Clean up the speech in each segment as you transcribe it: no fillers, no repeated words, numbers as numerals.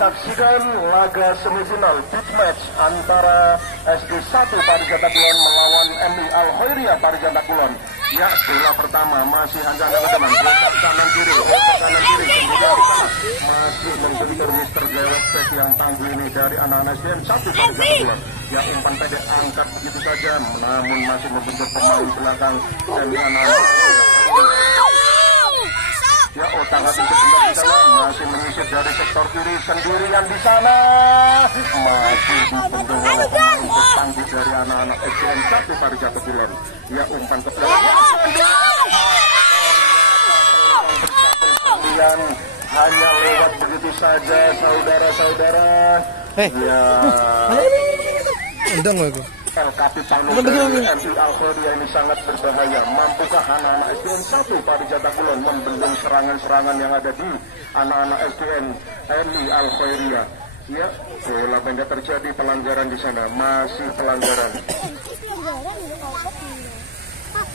saksikan laga semifinal big match antara SD 1 Parijata Kulon melawan MI Al Khairiyah Parijata Kulon. Ya, bola pertama masih hanya teman-teman, kanan kiri, kanan kiri, masih membentur Mister Galaxy yang tangguh ini dari anak-anak SDN 1 Parijata Kulon. Ya, umpan pendek angkat begitu saja, namun masih membentur pemain belakang MI anak-anak. Ya, otak hati sebentar di sana masih menyisir dari sektor kiri sendirian di sana, masih dibentuk oleh pemain tertangguh dari anak-anak SDN 1 Parijata Kulon. Ya, umpan ke belakang hanya lewat begitu saja, saudara-saudara. Ya, undang aku. El Capitano dari MI Al Khairiyah ini sangat berbahaya. Mampukah anak-anak SDN 1 Parijata Kulon membendung serangan-serangan yang ada di anak-anak SDN MI Al Khairiyah? Ya, bola pendek terjadi, pelanggaran di sana, masih pelanggaran.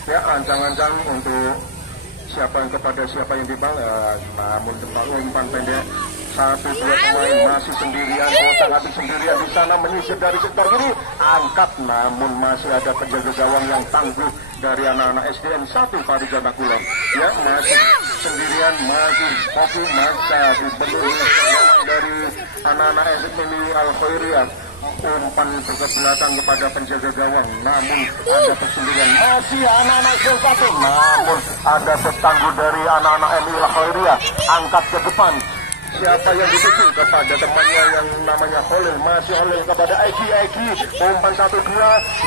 Ya, ancang-ancang untuk siapa yang kepada siapa yang dibalas, namun umpan pendek. 1-2 pemain masih sendirian, kotak habis sendirian di sana menyisir dari sektor kiri, angkat, namun masih ada penjaga gawang yang tangguh dari anak-anak SDN 1 Parijata Kulon. Ya, masih sendirian, masih fokus, masih dibentuk dari anak-anak SDN Al Khairiyah. Umpan ke belakang kepada penjaga gawang, namun ada persendirian, masih anak-anak SDN 1, namun ada petangguh dari anak-anak MI Al Khairiyah, angkat ke depan. Siapa yang dituju kepada temannya yang namanya Holil, masih Holil kepada Egi, umpan 1-2,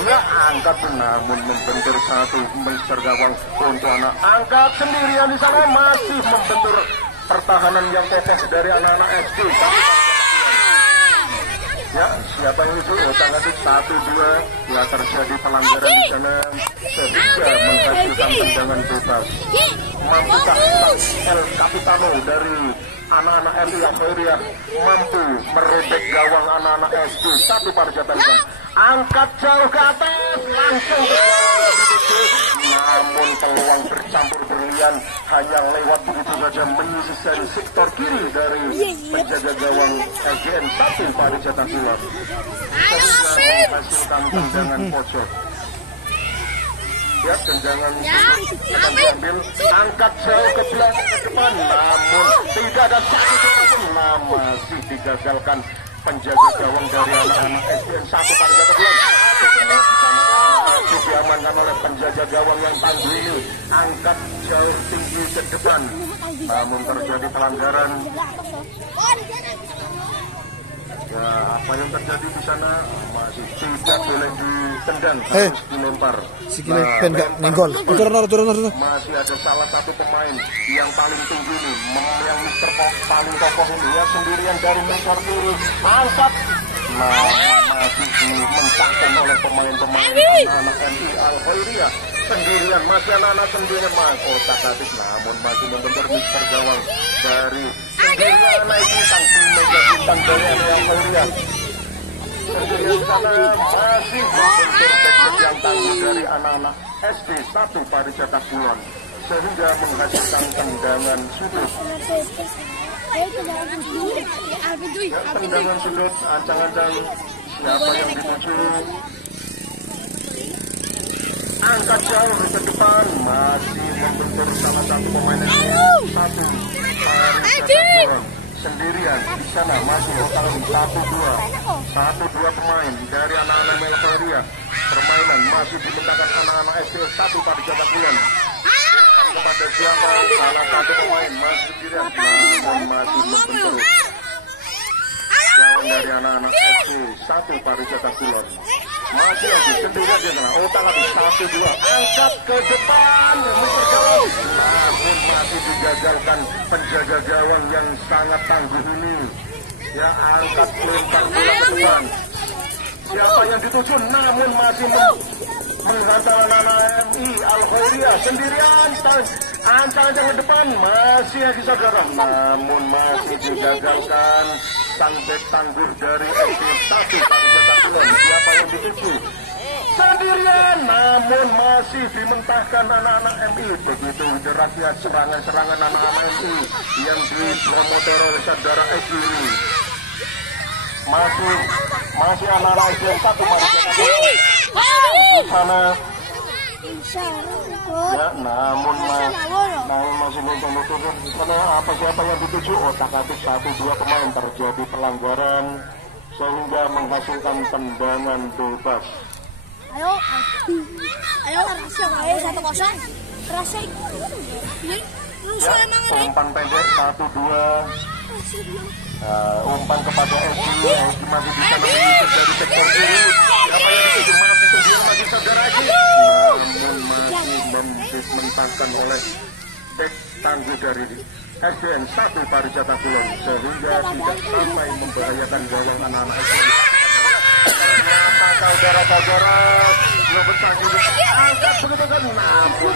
ya angkat, namun membentur satu Mister gawang untuk anak, angkat sendirian di sana, masih membentur pertahanan yang kokoh dari anak-anak SD. Ya, siapa yang itu? Otak-atik 1-2, ya terjadi pelanggaran di sana sehingga menghasilkan tendangan bebas. Mampukah El Capitano dari anak-anak MI Al Khairiyah mampu merobek gawang anak-anak SD 1 Parijata Kulon? Angkat jauh ke atas, langsung ke bawah, namun peluang bercampur berlian hanya lewat begitu saja menyisir dari sektor kiri dari penjaga gawang SDN 1 Parijata Kulon, sehingga menghasilkan tendangan pojok. Ya, tendangan akan diambil, angkat jauh ke belakang ke depan, namun tidak ada satu masih digagalkan penjaga gawang dari anak-anak SDN 1 Parijata Kulon. Masih diamankan oleh penjaga gawang yang tangguh ini, angkat jauh tinggi ke depan, namun terjadi pelanggaran. Ya, apa yang terjadi di sana masih tidak boleh ditendang, harus dilempar. Sikile ben gak nenggol. Turun. Masih ada salah satu pemain yang paling tinggi ini, yang Mister paling kokoh ini, ya sendirian dari Mister kiri, angkat. Nah, masih dimentahkan oleh pemain-pemain anak MI Al Khairiyah. Sendirian, masih anak-anak sendirian, otak-atik, namun masih membentur Mister gawang dari sendirian naik bintang, mega bintang dari MI Al Khairiyah. Sendirian sana masih membentur back yang tangguh dari anak-anak SD 1 Parijata Kulon, sehingga menghasilkan tendangan sudut. Ya, tendangan sudut, ancang-ancang siapa yang dituju, angkat jauh ke depan, masih membentur salah satu pemain SD 1 Parijata Kulon. Sendirian di sana masih total 1-2 pemain dari anak-anak MI Al Khairiyah. Permainan masih dimentahkan anak-anak SD 1 Parijata Kulon kepada siapa, salah satu pemain masih sendirian, namun masih membentur gawang dari anak-anak SD 1 Parijata Kulon. Masih lagi sendirian di sana, otak lagi 1-2, angkat ke depan, namun masih digagalkan penjaga gawang yang sangat tangguh ini. Ya, angkat lempar bola ke depan. Siapa yang dituju, namun masih menghantam anak-anak MI Al Khairiyah sendirian, ancang-ancang ke depan, masih lagi saudara, namun masih digagalkan sang bek tangguh dari SD 1 Parijata Kulon. Siapa yang dituju? Sendirian, namun masih dimentahkan anak-anak MI. Begitu derasnya serangan-serangan anak-anak MI yang dipromotor oleh saudara Egi. masih anak-anak SDN 1 di sana. Ya, namun masih nonton di sana. Apa siapa yang dituju? Otak-atik 1-2 pemain, terjadi pelanggaran sehingga menghasilkan tendangan bebas. Ayo Rasya 1-0. Rasya umpan pendek 1-2. Umpan kepada Egi masih bisa mengusir dari sektor kiri. Siapa yang dituju? Masih sendiri, masih saudara Egi, namun masih dimentahkan oleh bek tangguh dari SDN 1 Parijata Kulon sehingga tidak sampai membahayakan gawang anak-anak SDN. Ternyata saudara-saudara belum bertanggung angkat begitu kan, namun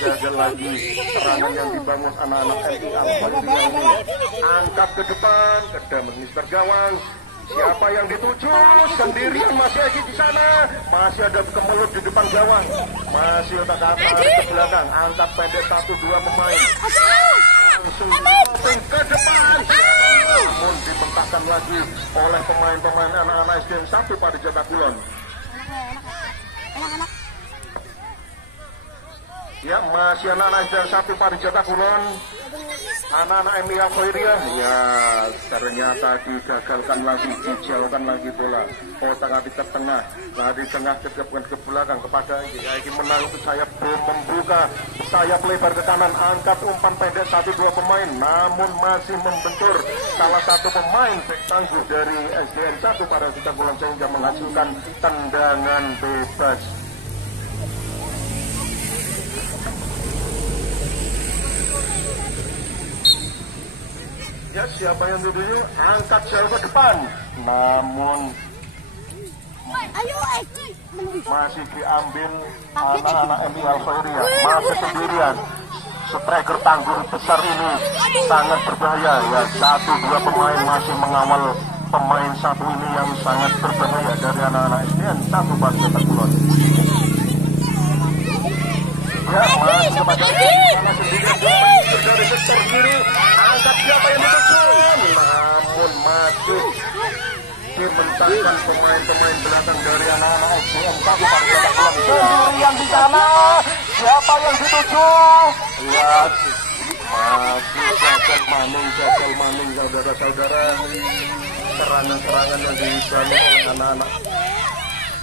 gagal lagi serangan yang dibangun anak-anak MI Al-Khairiyah ini. Angkat ke depan, kedam Mister Gawang. Siapa yang dituju? Sendirian masih Egi di sana. Masih ada kemelut di depan gawang. Masih otak-atik ke belakang. Angkat pendek 1-2 pemain. Langsung ke depan. Namun dibentangkan lagi oleh pemain-pemain anak-anak SDN 1 Parijata Kulon. Ya, masih anak-anak SDN 1 Parijata Kulon. Anak-anak MI Al-Khairiyah, ya ternyata digagalkan lagi, dijauhkan lagi bola. Otak-atik ke tengah, di tengah ke belakang kepada Egi menang ke sayap, membuka sayap lebar ke kanan, angkat umpan pendek 1-2 pemain, namun masih membentur salah satu pemain bek tangguh dari SDN 1 Parijata Kulon sehingga menghasilkan tendangan bebas. Ya, siapa yang dituju? Angkat jauh ke depan, namun masih diambil anak-anak MI Al-Khairiyah. Masih sendirian. Striker tangguh besar ini sangat berbahaya. Ya, 1-2 pemain masih mengawal pemain satu ini yang sangat berbahaya dari anak-anak SDN 1 Parijata Kulon. Ya, masih kepada sana sendirian dari sektor kiri. Angkat siapa yang dituju? Namun masih dimentahkan pemain-pemain belakang dari anak-anak SDN 1 Parijata Kulon. Sendirian di sana. Siapa yang dituju? Ya, masih gagal maning saudara-saudara. Serangan-serangan yang dibangun oleh anak-anak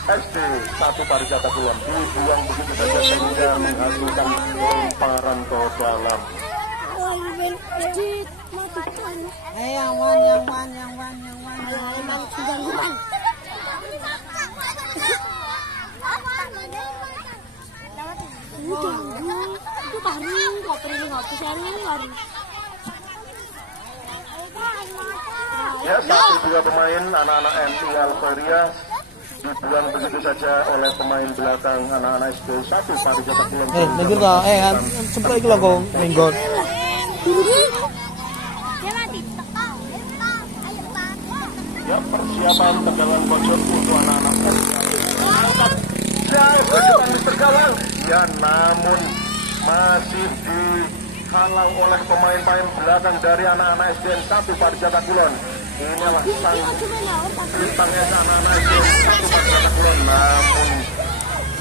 SD 1 Parijata Kulon dibuang begitu saja sehingga menghasilkan lemparan ke dalam. Yang wan. Ya, 1-2 pemain anak-anak MI Al-Khairiyah dibuang begitu saja oleh pemain belakang anak-anak SD 1 Parijata Kulon. Nanggul ka, sempurna itu lah kong nenggot. Ya, persiapan tendangan pojok untuk anak-anak MI. Angkat jauh ke depan Mister Gawang. Ya, namun masih dihalang oleh pemain-pemain belakang dari anak-anak SDN 1 Parijata Kulon. Inilah sang bintangnya anak-anak SDN 1 Parijata Kulon, namun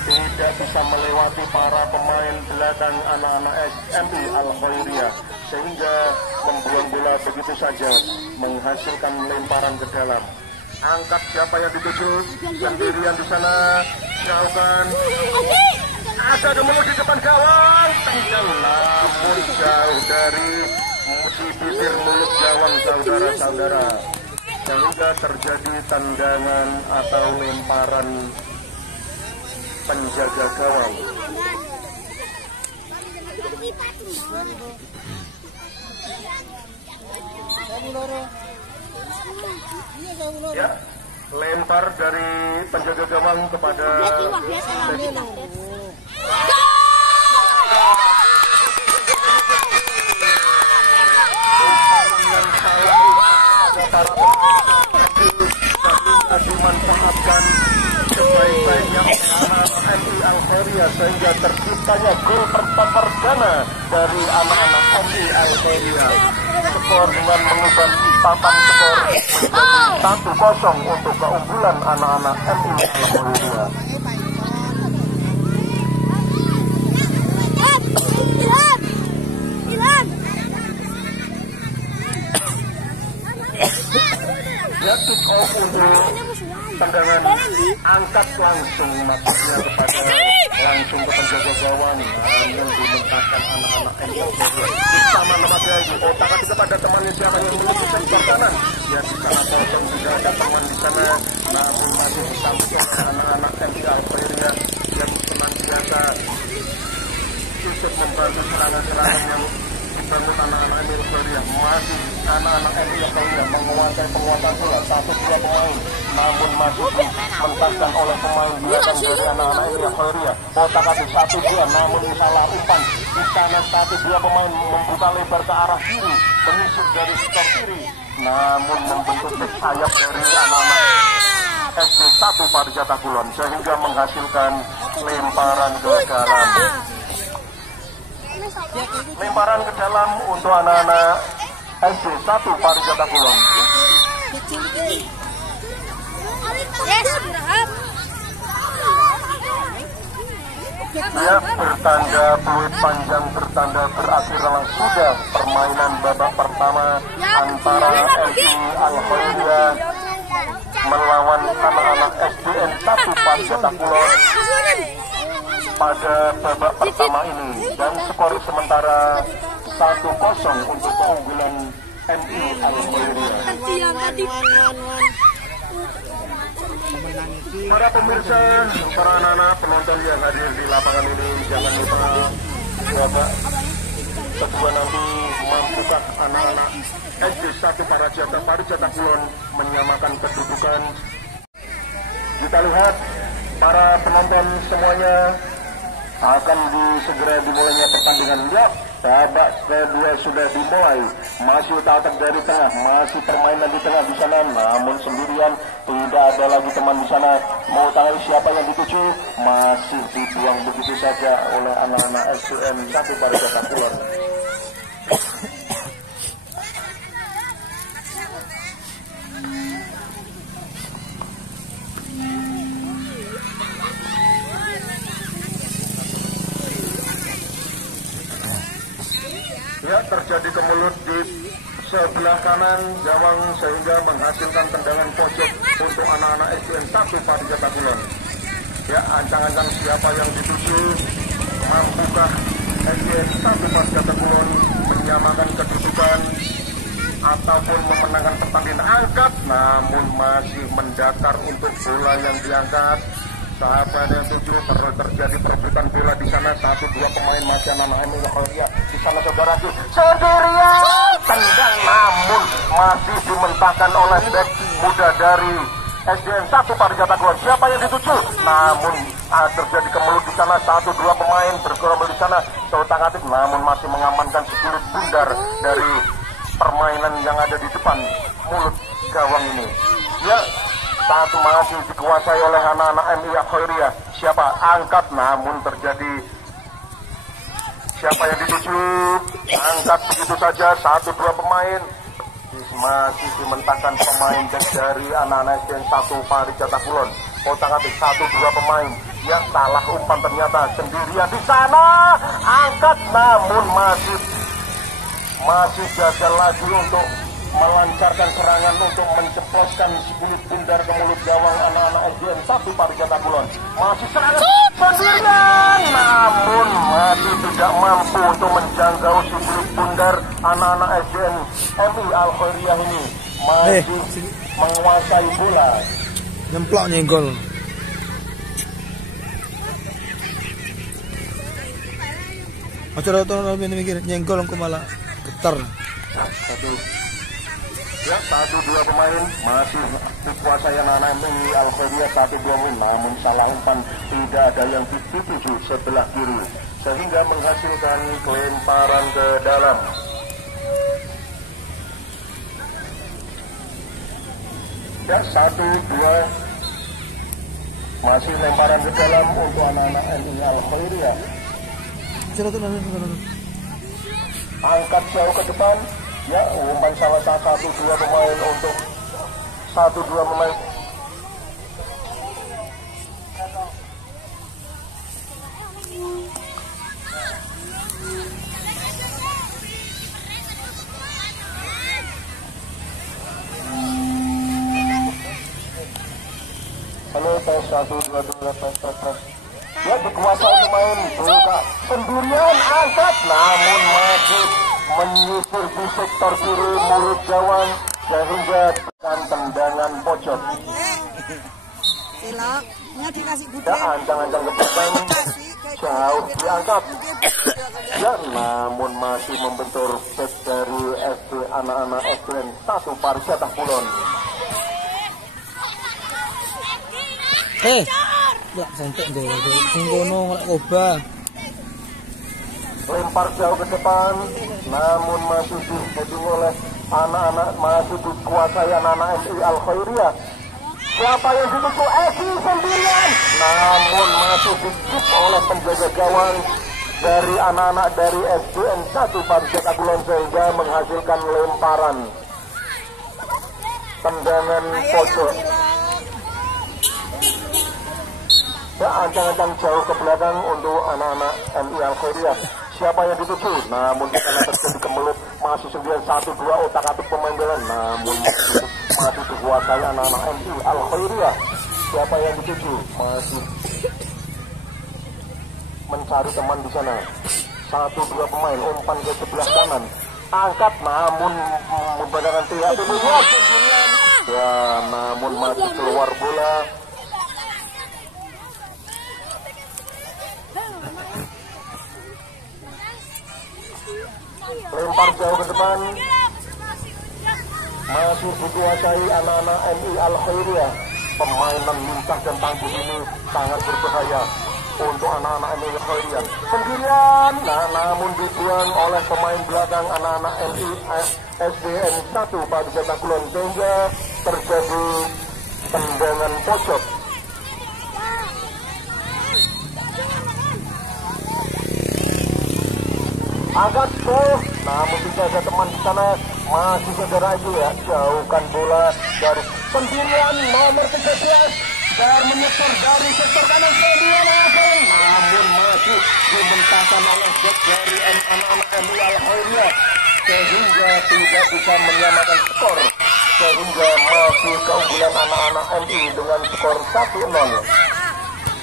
tidak bisa melewati para pemain belakang anak-anak MI Al-Khairiyah sehingga membuang bola begitu saja, menghasilkan lemparan ke dalam. Angkat siapa yang dituju? Sendirian di sana, jauhkan. Ada gemuruh di depan gawang, tendang, namun jauh dari bibir mulut gawang saudara-saudara, sehingga terjadi tendangan atau lemparan penjaga gawang. Ya, lempar dari penjaga gawang kepada dimanfaatkan sebaik-baiknya anak-anak MI Al-Khairia sehingga terciptanya gol perdana dari anak-anak MI Al-Khairia. Skor dengan mengubah papan skor menjadi 1-0 untuk keunggulan anak-anak MI Al-Khairia. Ya, kick off untuk tendangan angkat langsung maksudnya kepada langsung ke penjaga gawang, namun dimentahkan anak-anak MI bersama nama dia otak hati kepada temannya siapa yang belum bisa di kanan. Ya, di sana kosong tidak ada teman di sana, namun masih disampaikan anak-anak MI Al-Khairia yang senantiasa ikut membantu serangan-serangan yang dibangun anak-anak MI Al-Khairia. Masih anak-anak MI Al-Khairia menguasai penguasaan bola 1-2 pemain, namun masih dimentaskan oleh pemain belakang dari anak-anak MI Al-Khairia. Kotak hati 1-2, namun salah umpan. Di sana 1-2 pemain membuka lebar ke arah kiri, menyisir dari sektor kiri, namun membentuk sayap dari anak-anak SD1 Pariwisata Kulon sehingga menghasilkan lemparan ke dalam. Lemparan ke dalam untuk anak-anak SD1 Pariwisata Kulon. Ya, bertanda peluit panjang bertanda berakhir sudah permainan babak pertama antara MI Al-Khairia melawan anak-anak SDN 1 Pariwisata Kulon pada babak pertama ini, dan skor sementara 1-0 untuk keunggulan MI Al-Khairia. Para pemirsa, para anak-anak penonton yang hadir di lapangan ini, jangan lupa babak kedua nanti mampukah anak-anak SD1 Pariwisata Kulon menyamakan kedudukan. Kita lihat para penonton semuanya, akan segera dimulainya pertandingan. Ya, babak kedua sudah dimulai. Masih tatap dari tengah, masih permainan di tengah di sana, namun sendirian, tidak ada lagi teman di sana. Mau tahu siapa yang dituju? Masih dibuang begitu saja oleh anak-anak SDN 1 Pariwisata Kulon. Ya, terjadi kemelut di sebelah kanan gawang sehingga menghasilkan tendangan pojok untuk anak-anak SDN 1 Pariwisata Kulon. Ya, ancang-ancang siapa yang dituju? Mampukah SDN 1 Pariwisata Kulon menyamakan kedudukan ataupun memenangkan pertandingan? Angkat, namun masih mendatar untuk bola yang diangkat. Saat ada yang tuju, terjadi perebutan bola di sana. 1-2 pemain masih anak-anak MI Al-Khairia di sana, saudara sendirian tendang, namun masih dimentahkan oleh bek muda dari SDN 1 Pariwisata Kulon. Siapa yang dituju? Namun terjadi kemelut di sana. 1-2 pemain bergerombol di sana, otak-atik, namun masih mengamankan sekulit bundar dari permainan yang ada di depan mulut gawang ini. Ya, satu masih dikuasai oleh anak-anak MI Al-Khairia. Siapa? Angkat, namun terjadi siapa yang dituju? Angkat begitu saja. 1-2 pemain masih dimentahkan pemain dari anak-anak SDN 1 Pariwisata Kulon. Otak-atik 1-2 pemain. Ya, salah umpan ternyata, sendirian di sana. Angkat, namun masih gagal lagi untuk melancarkan serangan untuk menceploskan kulit bundar ke mulut gawang anak-anak SDN 1 Pariwisata Kulon. Masih serangan sendirian, namun masih tidak mampu untuk menjangkau kulit bundar anak-anak SDN MI Al-Khairia ini. Masih menguasai bola. Nyemplok nyenggol. Acara mikir nyenggol aku malah getar. Ya, 1-2 pemain masih dikuasai anak-anak MI Al-Khairia. 1-2 pemain, namun salah umpan, tidak ada yang dituju sebelah kiri sehingga menghasilkan lemparan ke dalam. Ya, 1-2 Masih lemparan ke dalam untuk anak-anak MI Al-Khairiyah. Angkat jauh ke depan. Ya, umpan salah satu dua pemain untuk dua pemain. Halo, tes 1, 2, 3, tes. Ya, dikuasai pemain. Buka sendirian, angkat. Namun masih menyisir di sektor kiri mulut gawang sehingga dengan tendangan pojok. Ya, ancang-ancang ke belakang. Jauh diangkat. Ya, namun masih membentur back dari SD anak-anak SDN 1 Pariwisata Kulon. Lak sentek deh, singgono ngelak koba. Lempar jauh ke depan, namun masih dihadung oleh anak-anak, masih dikuasai anak-anak MI Al-Khairiyah. Siapa yang dituju? Eki sendirian, namun masih dikip oleh penjaga gawang dari anak-anak dari SDN 1 Pariwisata Kulon sehingga menghasilkan lemparan tendangan pojok. Ya, ancang-ancang jauh ke belakang untuk anak-anak MI Al-Khairiyah. Siapa yang dituju? Namun karena terjadi kemelut, masih 9-1-2 otak-atik pemain jalan. Namun masih dikuasai anak-anak MI Al-Khairiyah. Siapa yang dituju? Masih mencari teman di sana. 1-2 pemain umpan ke sebelah kanan. Angkat, namun membadangan tidak dilihat. Ya, namun masih keluar bola. Lempar jauh ke depan, masih dikuasai anak-anak MI Al-Khairiyah. Permainan lincah dan tangguh ini sangat berbahaya untuk anak-anak MI Al-Khairiyah. Sendirian, namun dibuang oleh pemain belakang anak-anak MI SDN 1 Pariwisata Kulon sehingga terjadi tendangan pojok. Agak jauh, namun tidak ada teman di sana. Masih saudara itu ya, jauhkan bola dari sendirian nomor 13 dan menyetor dari sektor kanan sendirian abang. Namun masih dibentangkan oleh back dari anak-anak MI Al-Khairiyah sehingga tidak bisa menyamakan skor, sehingga masih keunggulan anak-anak MI dengan skor 1-0.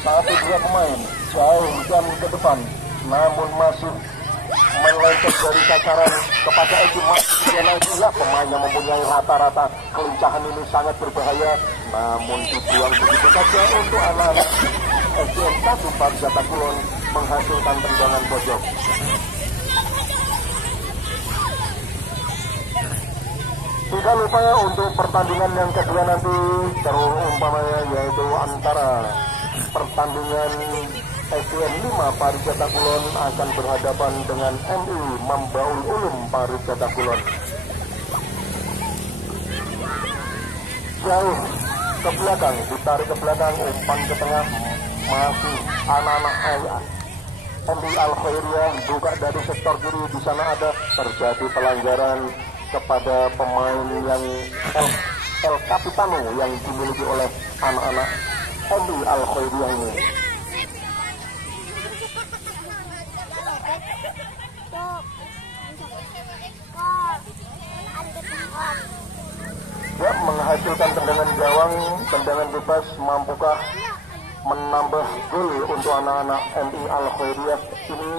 1-2 pemain jauh jam ke depan, namun masih melenceng dari sasaran kepada Eki. Masih juga pemain yang mempunyai rata-rata kelincahan ini sangat berbahaya, namun dibuang begitu saja untuk anak-anak SDN 1 Pariwisata Kulon menghasilkan tendangan pojok. Tidak lupa untuk pertandingan yang kedua nanti terumpamanya yaitu antara pertandingan SDN 5 Pariwisata Kulon akan berhadapan dengan MI Mambaul Ulum Pariwisata Kulon. Jauh ke belakang, ditarik ke belakang, umpan ke tengah, masih anak-anak MI Al-Khairiyah buka dari sektor kiri. Di sana ada terjadi pelanggaran kepada pemain yang El Capitano yang dimiliki oleh anak-anak MI Al-Khairiyah ini. Ya, menghasilkan tendangan gawang, tendangan bebas, mampukah menambah gol untuk anak-anak MI Al-Khairiyah ini?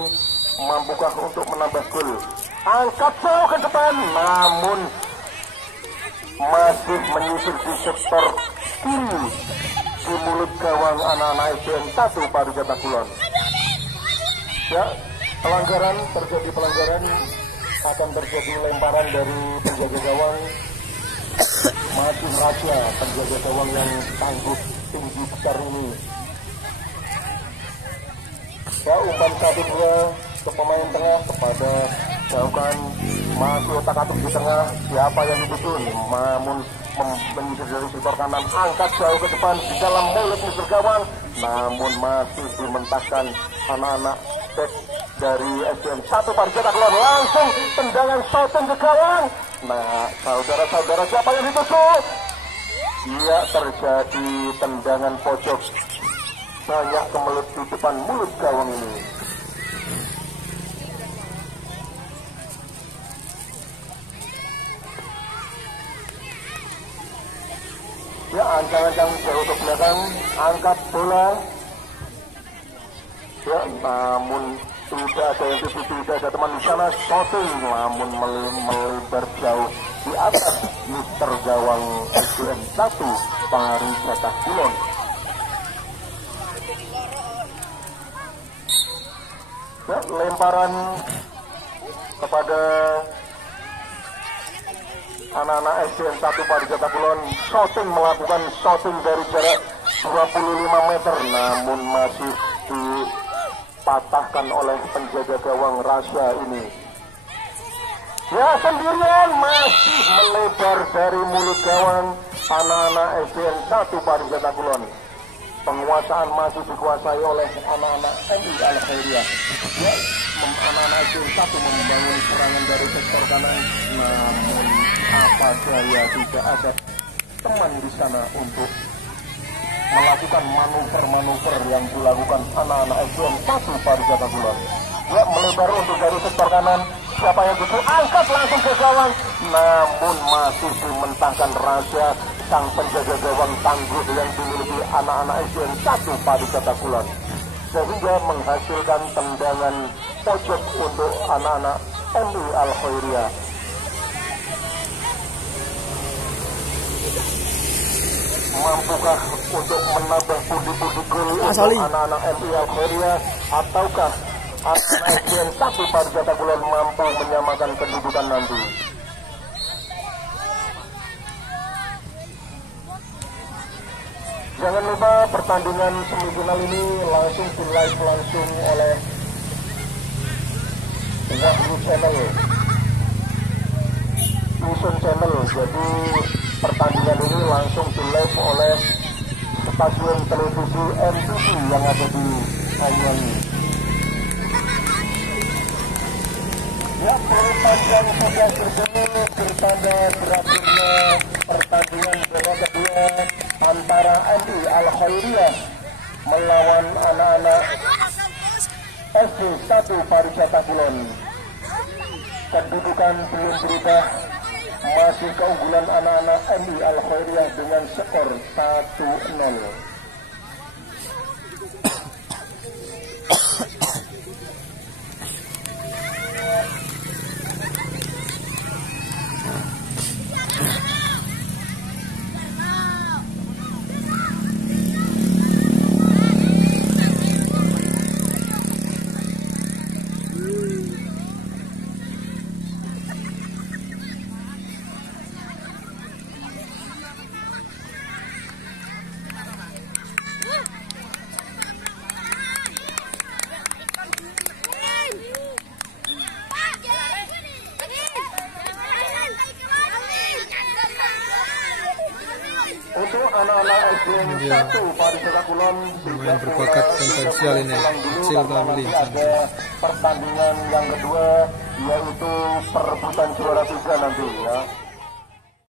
Mampukah untuk menambah gol? Angkat jauh ke depan, namun masih menyisir di sektor kiri di mulut gawang anak-anak SDN 1 Pariwisata Kulon. Ya, pelanggaran, terjadi pelanggaran, akan terjadi lemparan dari penjaga gawang. Masih raja penjaga gawang yang tangguh tinggi besar ini. Ya, umpan 1-2 ke pemain tengah kepada jauhkan, masih otak-atik di tengah, siapa yang dituju, namun menyisir dari sektor kanan, angkat jauh ke depan di dalam mulut musuh gawang, namun masih dimentahkan anak-anak back dari SDN 1 Pariwisata Kulon, langsung tendangan shooting ke gawang. Nah, saudara-saudara, siapa yang dituju? Iya, terjadi tendangan pojok, banyak kemelut di depan mulut gawang ini. Ya, ancang-ancang jauh ke belakang, angkat bola. Ya, namun tidak ada yang dituju, tidak ada teman di sana, shooting, namun melebar jauh di atas Mister Gawang SDN 1 Pariwisata Kulon. Ya, lemparan kepada anak-anak SDN 1 Pariwisata Kulon, shooting, melakukan shooting dari jarak 25 meter, namun masih dipatahkan oleh penjaga gawang Rasya ini. Ya, sendirian masih melebar dari mulut gawang anak-anak SDN 1 Pariwisata Kulon. Penguasaan masih dikuasai oleh anak-anak MI Al-Khairiyah. Ya, anak-anak SDN 1 membangun serangan dari sektor kanan, namun apa daya, tidak ada teman di sana untuk melakukan manuver-manuver yang dilakukan anak-anak SDN 1 Pariwisata Kulon. Ya, melebar untuk dari sektor kanan, siapa yang butuh, angkat langsung ke gawang, namun masih dimentahkan Rasya, sang penjaga gawang tangguh yang dimiliki anak-anak SDN 1 Pariwisata Kulon, sehingga menghasilkan tendangan pojok untuk anak-anak MI Al-Khairiyah. Mampukah untuk menambah pundi-pundi gol untuk anak-anak MI Al-Khairiyah, ataukah anak SDN 1 Pariwisata Kulon mampu menyamakan kedudukan nanti? Jangan lupa pertandingan semifinal ini langsung di live langsung oleh Wahyu Channel, Vision Channel. Jadi pertandingan ini langsung di live oleh stasiun televisi MTV yang ada di Banyuwangi. Ya, pertandingan sudah selesai, bertanda berakhirnya pertandingan babak kedua antara MI Al-Khairiyah melawan anak-anak SD 1 Pariwisata Kulon. Kedudukan belum berubah, masih keunggulan anak-anak MI Al-Khairiyah dengan skor 1-0. Untuk anak-anak SDN 1 Pariwisata Kulon yang berbakat potensial ini kecil tapi ada pertandingan yang kedua, yaitu perebutan juara 3 nanti ya.